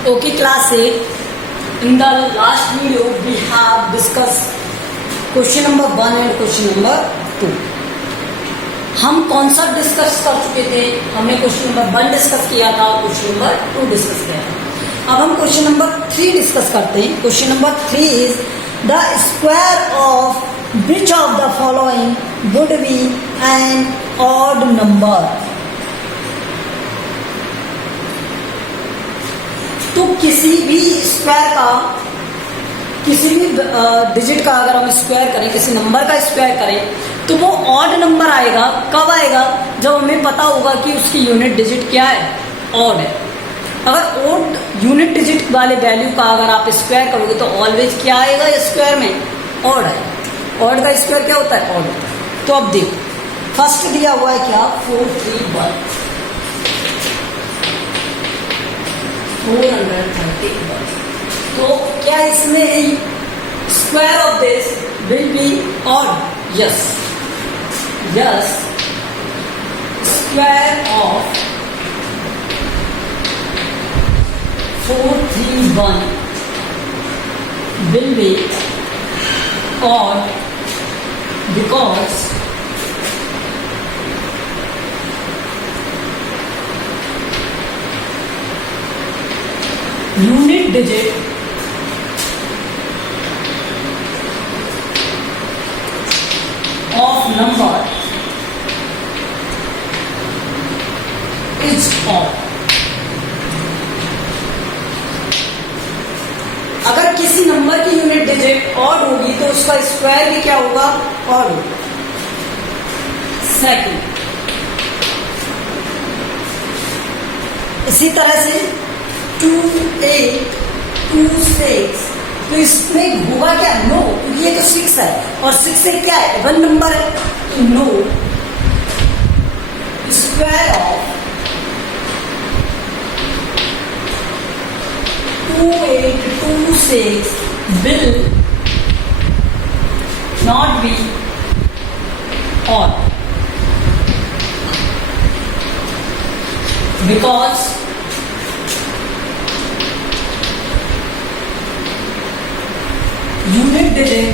Okay, class 8. In the last video, we have discussed question number 1 and question number 2. हम concept discuss कर चुके थे. हमने question number 1 discuss किया था और क्वेश्चन नंबर 2 डिस्कस किया था. अब हम क्वेश्चन नंबर 3 डिस्कस करते हैं. Question number 3 is the square of which of the following would be an odd number. तो किसी भी स्क्वायर का, किसी भी डिजिट का अगर हम स्क्वायर करें, किसी नंबर का स्क्वायर करें, तो वो ऑड नंबर आएगा. कब आएगा? जब हमें पता होगा कि उसकी यूनिट डिजिट क्या है, ऑड है. अगर ऑड यूनिट डिजिट वाले वैल्यू का अगर आप स्क्वायर करोगे तो ऑलवेज क्या आएगा स्क्वायर में? ऑड आएगा. ऑड का स्क्वायर क्या होता है? ऑड होता है. तो अब देखो, फर्स्ट दिया हुआ है क्या? 431 431. तो क्या इसमें square of this will be odd? Yes. Yes, square of 431 will be odd because unit digit of number is odd. अगर किसी नंबर की यूनिट डिजिट ऑड होगी तो उसका स्क्वायर भी क्या होगा? ऑड होगा. सेकंड, इसी तरह से 2826, तो इसमें होगा क्या? नो, क्योंकि ये तो 6 है और 6 से क्या है? इवन नंबर है. तो no, square of 2826 will not be odd because unit digit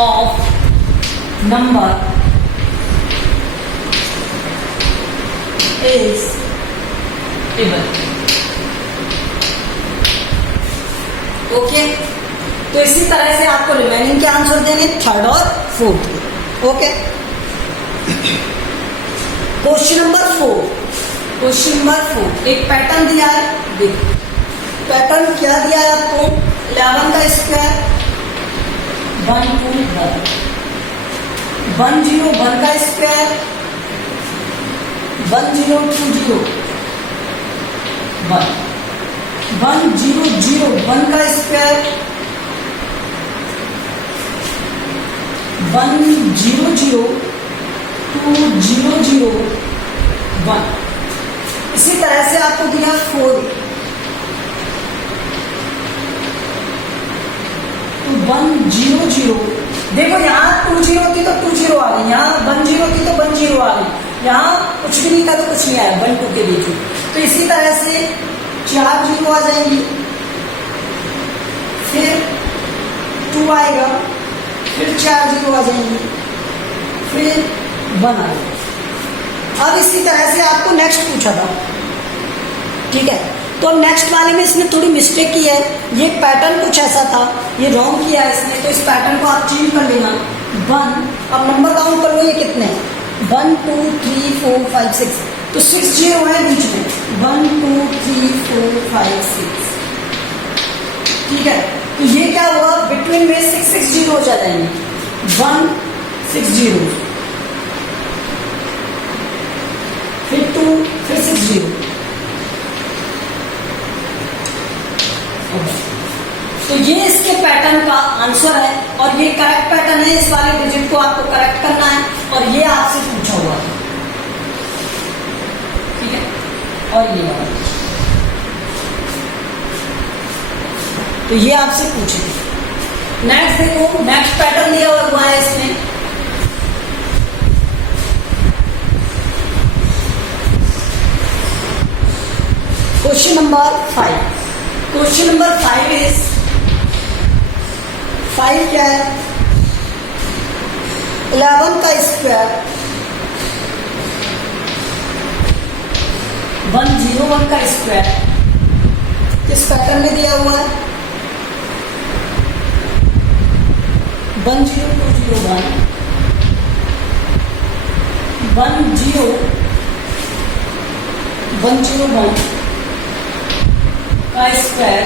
of number is even. Okay, तो इसी तरह से आपको रिमेनिंग के आंसर देने थर्ड और फोर्थ के. Okay, question number 4. Question number 4 एक पैटर्न दिया है. देखो पैटर्न क्या दिया है आपको? 11 का स्क्वायर 121, 101 का स्क्वायर 1020, 1001 का स्क्वायर 100201. इसी तरह से आपको दिया 4, तो 100. देखो यहाँ 20 थी तो 20 आ गई, यहाँ 10 थी तो 10 आ गई, यहाँ कुछ भी नहीं था तो कुछ नहीं आया 1 2 के बीच में. तो इसी तरह से 4 0 आ जाएंगी, फिर 2 आएगा, फिर 4 0 आ जाएंगी, फिर 1 आएगा. अब इसी तरह से आपको नेक्स्ट पूछा था. ठीक है, तो नेक्स्ट वाले में इसने थोड़ी मिस्टेक की है. ये पैटर्न कुछ ऐसा था, ये रॉन्ग किया है इसने, तो इस पैटर्न को आप चेंज कर लेना. 1, अब नंबर काउंट कर लो ये कितने हैं? 1 2 3 4 5 6, तो 6 0 है बीच में. 1 2 3 4 5 6. ठीक है, तो ये क्या हुआ? बिटवीन में 6 6 0 हो जाएंगे. 1 6 0, फिर 2, फिर 6 0. तो ये इसके पैटर्न का आंसर है और ये करेक्ट पैटर्न है. इस वाले डिजिट को आपको करेक्ट करना है और ये आपसे पूछा हुआ था. ठीक है, और ये वाला, तो ये आपसे पूछे. नेक्स्ट देखो, नेक्स्ट पैटर्न दिया हुआ है इसमें question number 5. Question number 5 is 5 क्या है? 11 का स्क्वायर 101 का स्क्वायर किस पैटर्न में दिया हुआ है? 10201 101 का स्क्वायर.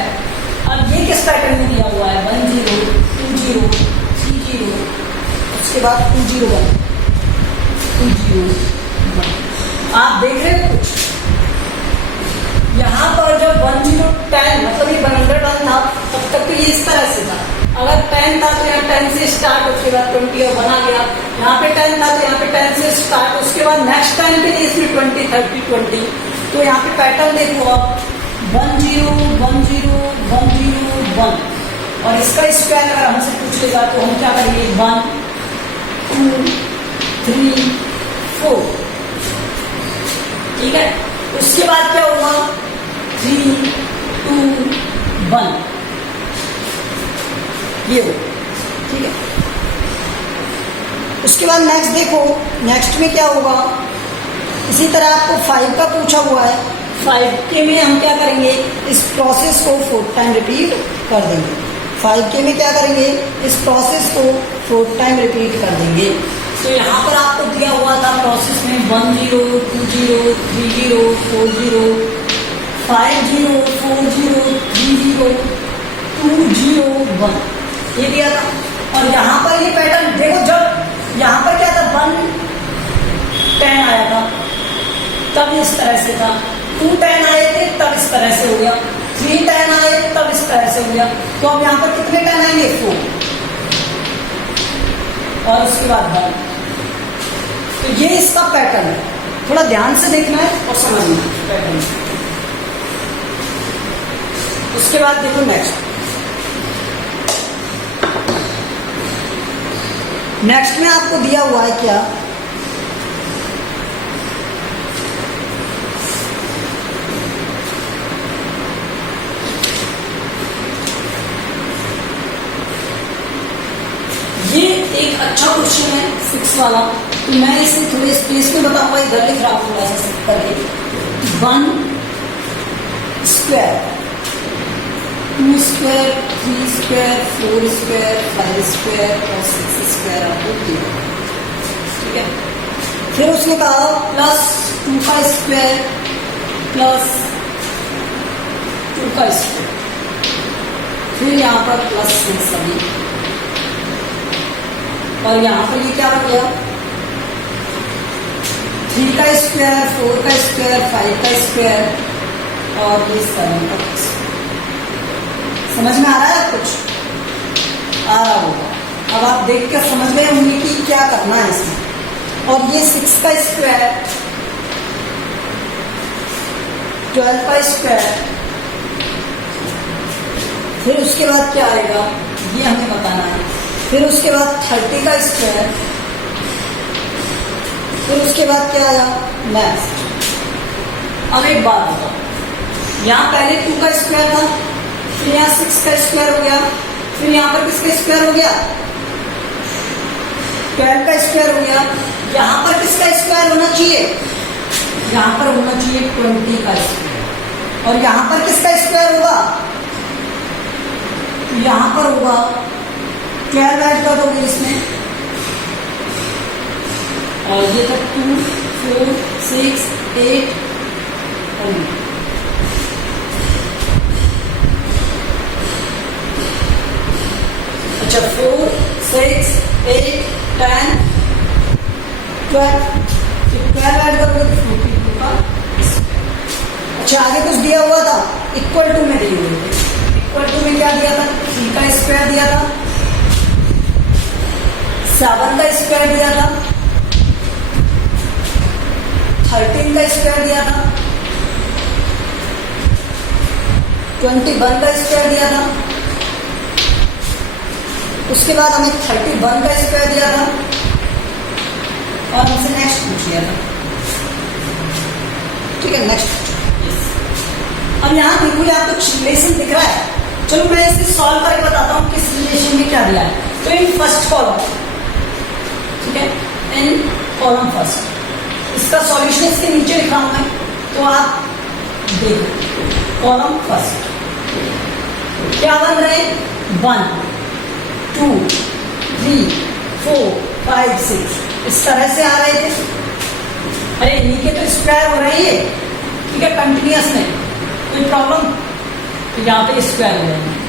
अब ये किस पैटर्न में दिया हुआ है? 1020 30 उसके बाद 201 201. आप देख रहे हो कुछ यहाँ पर जब 1010 मतलब ये 101 था तब तक तो ये इस तरह से था. अगर 10 था तो यहाँ 10 से स्टार्ट, उसके बाद 20 और 1 आ गया. यहाँ पे 10 था तो यहाँ पे 10 से स्टार्ट, उसके बाद नेक्स्ट टाइम के लिए इसमें 20 30 20. तो यहाँ पे पैटर्न देखो आप 101 और इसका स्क्वायर अगर हमसे पूछेगा तो हम क्या करेंगे? 1 2 3 4. ठीक है. उसके बाद क्या होगा? 3 2 1 ये हो. ठीक है. उसके बाद नेक्स्ट देखो, नेक्स्ट में क्या होगा? इसी तरह आपको 5 का पूछा हुआ है. 5 के में हम क्या करेंगे? इस प्रोसेस को 4 टाइम रिपीट कर देंगे. 5 के में क्या करेंगे? इस प्रोसेस को 4 टाइम रिपीट कर देंगे. तो यहाँ पर आपको दिया हुआ था प्रोसेस में 10 20 30 40 50 40 30 201 ये दिया था. और यहाँ पर ये पैटर्न देखो, जब यहाँ पर क्या था 110 आया था तब इस तरह से था, 210 आए थे तब इस तरह से हो गया, 310 आए तब इस तरह से हो गया. तो अब यहाँ पर कितने 10 आएंगे? 4 और उसके बाद 1. तो ये इसका पैटर्न है. थोड़ा ध्यान से देखना है और समझना है पैटर्न. उसके बाद देखो नेक्स्ट में आपको दिया हुआ है क्या? ये एक अच्छा क्वेश्चन है 6 वाला. तो मैं इसे थोड़े स्पेस में बताऊंगा, इधर लिख रहा हूं थोड़ा सा करके. 1 square 2 square 3 square 4 square 5 square और 6 स्क्वायर आपको दिया. ठीक है. फिर उसने कहा प्लस 2 का स्क्वायर प्लस 2 का स्क्वायर. फिर यहाँ पर प्लस सभी, और यहाँ पर ये क्या हो गया? 3 का स्क्वायर 4 का स्क्वायर 5 का स्क्वायर और ये 7 का स्क्वायर. समझ में आ रहा है? कुछ आ रहा होगा. अब आप देख कर समझ गए होंगे कि क्या करना है इसमें. और ये 6 का स्क्वायर 12 का स्क्वायर, फिर उसके बाद क्या आएगा ये हमें बताना है. फिर उसके बाद 30 का स्क्वायर, फिर उसके बाद क्या आया? नेक्स्ट. अब एक बात बताओ, यहाँ पहले 2 का स्क्वायर था, फिर यहाँ 6 का स्क्वायर हो गया, फिर यहाँ पर किसका स्क्वायर हो गया? 12 का स्क्वायर हो गया. यहाँ पर किसका स्क्वायर होना चाहिए? यहाँ पर होना चाहिए 20 का स्क्वायर. और यहाँ पर किसका स्क्वायर होगा? यहाँ पर होगा 12 ऐड कर दोगे इसमें, और ये तक 2 4 6 8 और अच्छा 4 6 8 10 12 ऐड करोगे तो 42 का. अच्छा आगे कुछ दिया हुआ था इक्वल टू में दिए हुए थे. इक्वल टू में क्या दिया था? 3 का स्क्वायर दिया था, 7 का स्क्वायर दिया था, 13 का स्क्वायर दिया था, 21 का स्क्वायर दिया था. उसके बाद हमें 31 का स्क्वायर दिया था और हमसे नेक्स्ट पूछ लिया था. ठीक है. नेक्स्ट अब यहाँ बिल्कुल आपको रिलेशन दिख रहा है। चलो मैं इसे सॉल्व करके बताता हूँ किस रिलेशन में क्या दिया है। तो इन फर्स्ट कॉलम, ठीक है, इन कॉलम फर्स्ट, इसका सॉल्यूशन इसके नीचे लिखा हूं मैं, तो आप देखो कॉलम फर्स्ट क्या बन रहे हैं, 1 2 3 4 5 6 इस तरह से आ रहे थे। अरे इनके तो स्क्वायर हो रही है, ठीक है, कंटिन्यूअस में, कोई प्रॉब्लम? तो यहाँ पे स्क्वायर हो रहे हैं।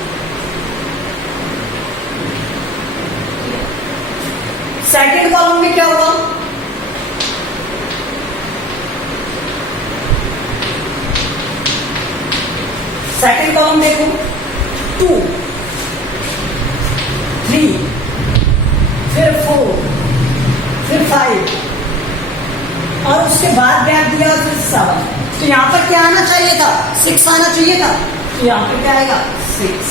सेकेंड कॉलम में क्या हुआ, सेकेंड कॉलम देखो, 2 3 फिर 4 फिर 5 और उसके बाद गैप दिया फिर 7। तो यहां पर क्या आना चाहिए था, 6 आना चाहिए था। तो यहां पर क्या आएगा, 6,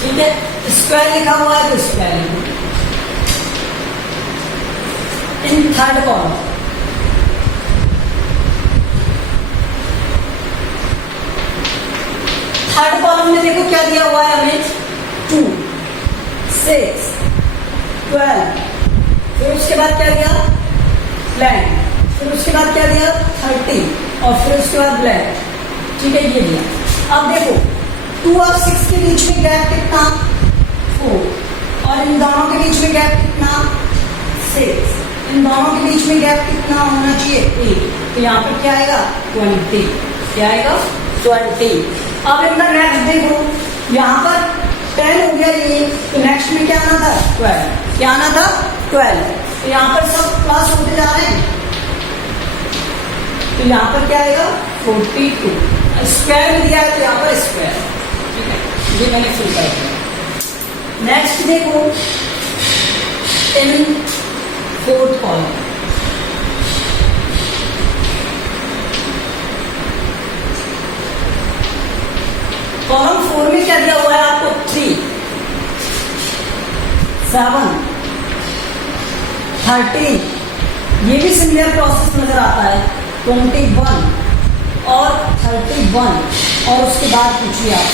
ठीक है। स्क्वायर लिखा हुआ है तो स्क्वायर लिखो। In third column, third column में देखो क्या दिया हुआ है हमें, 2 6 12 फिर उसके बाद क्या दिया, ब्लैंक, फिर उसके बाद क्या दिया, 30 और फिर उसके बाद ब्लैंक, ठीक है, ये दिया। अब देखो 2 और 6 के बीच में गैप कितना, 4 और इन दोनों के बीच में गैप कितना, 6, इन दोनों के बीच में गैप कितना होना चाहिए, 8। तो यहाँ पर क्या आएगा, 20, क्या आएगा, 20। अब इनका नेक्स्ट देखो, यहाँ पर 10 हो गया ये, तो नेक्स्ट में क्या आना था, 12, क्या आना था, 12। तो यहाँ पर सब प्लस होते जा रहे हैं, तो यहाँ पर क्या आएगा, 42। स्क्वायर में दिया है तो यहाँ पर स्क्वायर, ठीक है, ये मैंने फिल कर दिया। नेक्स्ट देखो इन फोर्थ कॉलम, कॉलम 4 में क्या दिया हुआ है आपको, 3 7 13, ये भी सिमिलर प्रोसेस नजर आता है, 21 और 31 और उसके बाद पूछिए आप,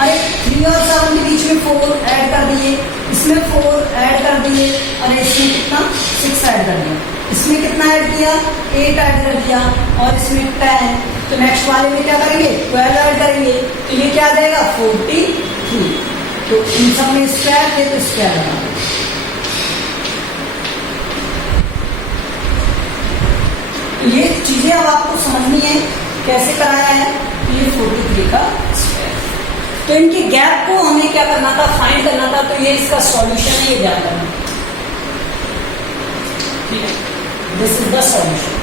अरे 3 और 7 के बीच में 4 ऐड कर दिए, इसमें 4 ऐड कर दिए, अरे इसमें कितना, 6 ऐड कर दिया, इसमें कितना ऐड किया, 8 ऐड कर दिया और इसमें 10। तो नेक्स्ट वाले में क्या करेंगे, 12 ऐड करेंगे, तो ये क्या आ जाएगा, 43। तो इन सब में स्क्वायर थे तो स्क्वायर बना। ये चीजें अब आपको समझनी है कैसे कराया है, ये 43 का स्क्वायर। तो इनके गैप को हमें क्या करना था, फाइंड करना था, तो ये इसका सॉल्यूशन है, ये ध्यान करना, ठीक है, this is the solution.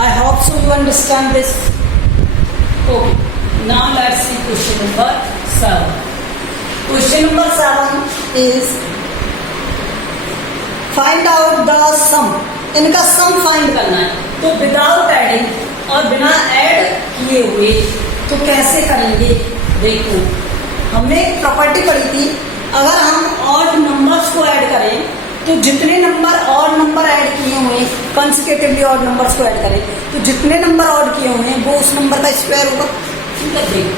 I hope so you understand this. Okay, now let's see question number 7। Question number 7 is find out the sum. इनका सम फाइंड करना है, तो विदाउट एडिंग और बिना ऐड किए हुए तो कैसे करेंगे। देखो हमने एक प्रॉपर्टी पढ़ी थी, अगर हम ऑड नंबर्स को ऐड करें तो जितने नंबर ऑड नंबर ऐड किए हुए, कंसेक्यूटिवली ऑड नंबर्स को ऐड करें तो जितने नंबर ऑड किए हुए वो उस नंबर का स्क्वायर होगा। ठीक है, देखो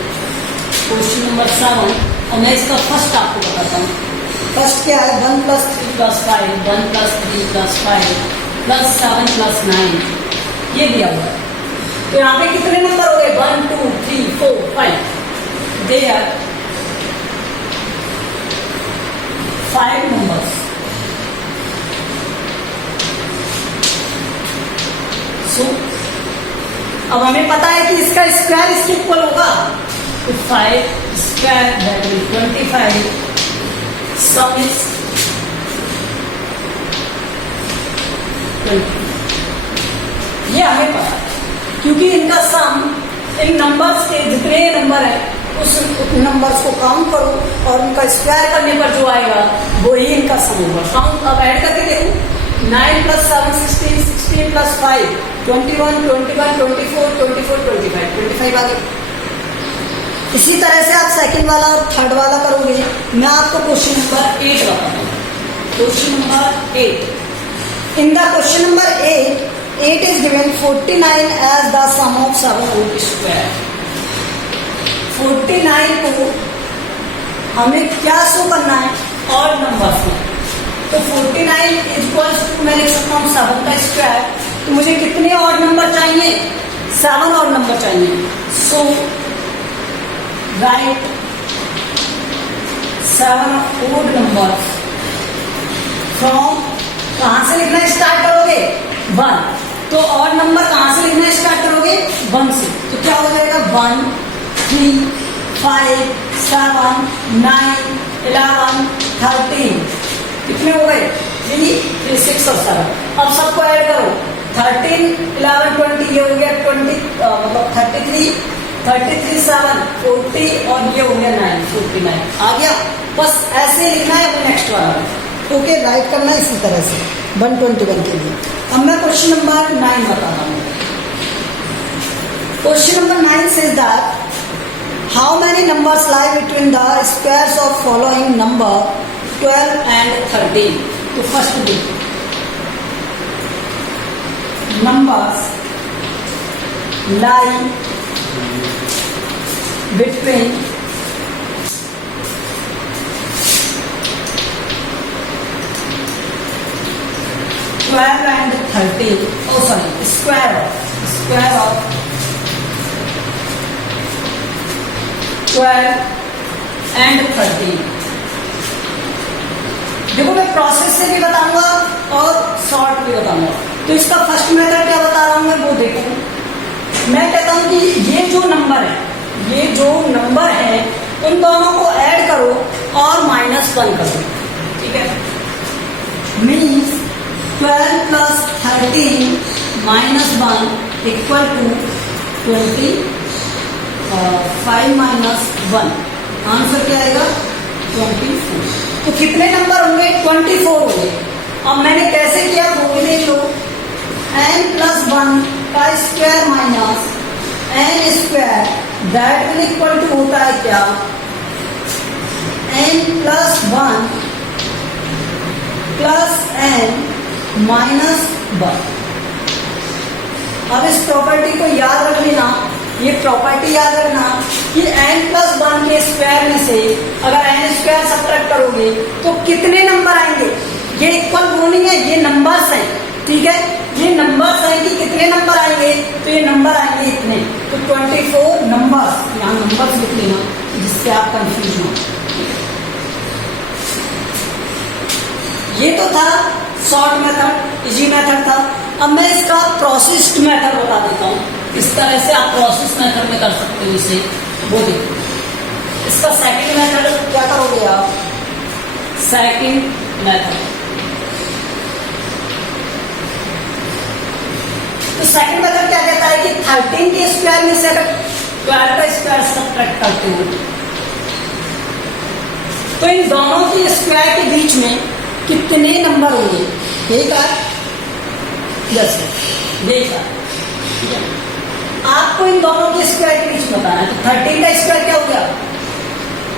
क्वेश्चन नंबर 7 और मैं इसका फर्स्ट आपको बताता हूँ। फर्स्ट क्या है, 1 + 3 + 5, 1 + 3 + 5 + 7 + 9, ये दिया हुआ है। तो यहाँ पे कितने नंबर हो गए, 1 2 3 4 5, दे आर 5 नंबर्स। सो अब हमें पता है कि इसका स्क्वायर इसके इक्वल होगा, तो 5 square that is 25, some is 20। ये हमें पता है क्योंकि इनका सम इन नंबर्स के जितने नंबर है उस नंबर्स को काउंट करो और उनका स्क्वायर करने पर जो आएगा वो ही इनका सम होगा। काउंट अब ऐड करके देखो, 9 + 7 16, 16 + 5 21, 21, 24, 24, 25, 25 आ गए। इसी तरह से आप सेकंड वाला और थर्ड वाला करोगे। मैं आपको क्वेश्चन नंबर 8 बताता हूँ। Question number 8, in the question number 8 8 is given 49 as the sum of 7 whole square. 49 को हमें क्या शो करना है? ऑड नंबर्स में। तो 49 इक्वल्स टू मैं लिख सकता हूँ 7 का स्क्वायर। तो मुझे कितने ऑड नंबर चाहिए? 7 ऑड नंबर चाहिए। सो राइट 7 odd numbers फ्रॉम, कहां से लिखना स्टार्ट करोगे? 1। तो ऑड नंबर कहां से लिखना स्टार्ट करोगे? 1 से। तो क्या हो जाएगा? 1 3 5 7 9 11 13। कितने हो गए? 3 6 और 7। अब सबको ऐड करो। 13 11 20 ये हो गया 20 मतलब 33 33 7 40 और ये हो गया 9 49 आ गया। बस ऐसे लिखना है अब नेक्स्ट वाला। ओके, राइट करना है इसी तरह से 121 के लिए। अब मैं क्वेश्चन नंबर 9 बताता हूँ। Question number 9 says that how many numbers lie between the squares of following number 12 and 13? तो फर्स्ट देखो, numbers lie between 12 and 13. Oh sorry, square of 12 and 13. देखो मैं प्रोसेस से भी बताऊंगा और शॉर्ट भी बताऊंगा। तो इसका फर्स्ट मेथड क्या बता रहा हूं मैं वो देखो। मैं कहता हूं कि ये जो नंबर है उन दोनों को ऐड करो और -1 करो। ठीक है, means 12 plus 13 minus 1 equal to 25 minus 1। Answer क्या आएगा? 24। तो कितने नंबर होंगे? 24 होंगे। अब मैंने कैसे किया वो भी देख लो। n plus 1 का square minus n square that will equal to होता है क्या? n plus 1 plus n -1। अब इस प्रॉपर्टी को याद रख लेना, ये प्रॉपर्टी याद रखना कि n plus 1 के स्क्वायर में से अगर n स्क्वायर सब्ट्रैक्ट करोगे तो कितने नंबर आएंगे? ये इक्वल वो नहीं है, ये नंबर्स हैं। ठीक है, ये नंबर्स हैं कि कितने नंबर आएंगे? तो ये नंबर आएंगे इतने। तो 24 नंबर्स, यहाँ नंबर्स लिख लेना जिससे आप कंफ्यूज हो। ये तो था शॉर्ट मेथड, इजी मेथड था। अब मैं इसका प्रोसेस्ड मेथड बता देता हूँ। इस तरह से आप प्रोसेस मेथड में कर सकते हो इसे। वो देखो, इसका सेकंड मेथड क्या करोगे आप? सेकंड मेथड, तो सेकंड मेथड क्या कहता है कि 13 के स्क्वायर में से अगर 12 का स्क्वायर सब्ट्रैक्ट करते हो तो इन दोनों के स्क्वायर के बीच में कितने नंबर होंगे? देखा? यस, देखा। ठीक है, आपको इन दोनों के स्क्वायर के बीच में बताना है। तो 13 का स्क्वायर क्या हो गया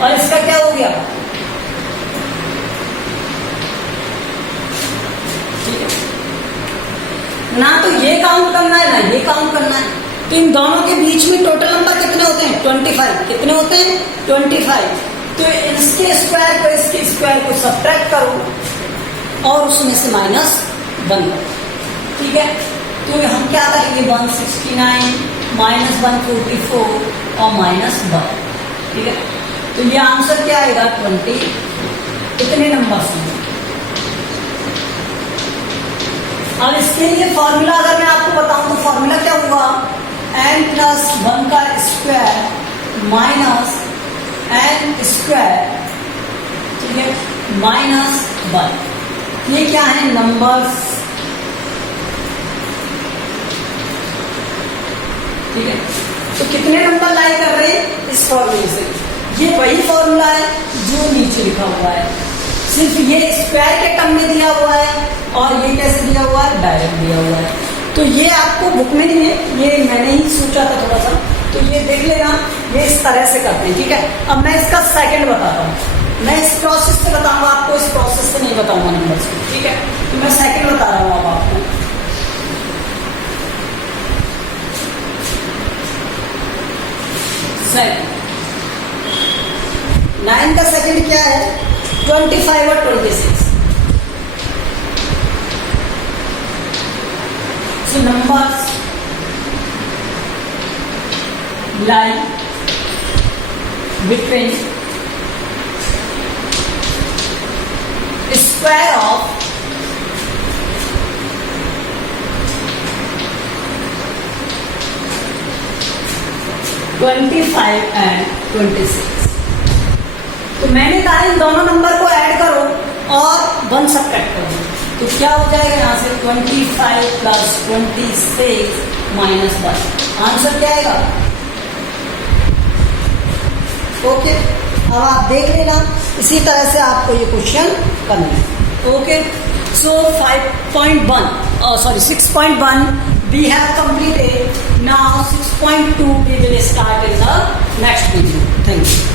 और इसका क्या हो गया? ठीक है ना, तो ये काउंट करना है ना ये काउंट करना है। तो इन दोनों के बीच में टोटल नंबर कितने होते हैं? 25। कितने होते हैं? 25। तो इसके स्क्वायर को इसके स्क्वायर को सब्ट्रैक्ट करो और उसमें से -1 करो। ठीक है, तो हम क्या करेंगे? 169 -144 और -1। ठीक है, तो ये आंसर क्या आएगा? 20। कितने नंबर हैं? अब इसके लिए फॉर्मूला अगर मैं आपको बताऊं तो फॉर्मूला क्या हुआ? n plus 1 का स्क्वायर माइनस n स्क्वायर, ठीक है, -1। ये क्या है? नंबर्स। ठीक है, तो कितने नंबर लाई कर रहे हैं इस फॉर्मूले से? ये वही फॉर्मूला है जो नीचे लिखा हुआ है, सिर्फ ये स्क्वायर के टर्म में दिया हुआ है और ये कैसे दिया हुआ है? डायरेक्ट दिया हुआ है। तो ये आपको बुक में नहीं है, ये मैंने ही सोचा था थोड़ा सा, तो ये देख लेना, ये इस तरह से करते हैं। ठीक है, अब मैं इसका सेकंड बताता हूँ। मैं इस प्रोसेस से बताऊंगा आपको, इस प्रोसेस से नहीं बताऊंगा नंबर्स को। ठीक है, तो मैं सेकंड बता रहा हूँ अब आपको। सेकंड। 9 का सेकंड क्या है? 25 और 26। So numbers lie between square of 25 and 26। तो मैंने कहा इन दोनों नंबर को ऐड करो और 1 सबट्रैक्ट करो, तो क्या हो जाएगा यहां से 25 प्लस 26 माइनस 1। आंसर क्या आएगा? ओके, अब आप देख लेना, इसी तरह से आपको ये क्वेश्चन करना है। Okay, so 6.1 we have completed. Now 6.2 we will start in the next video. Thank you.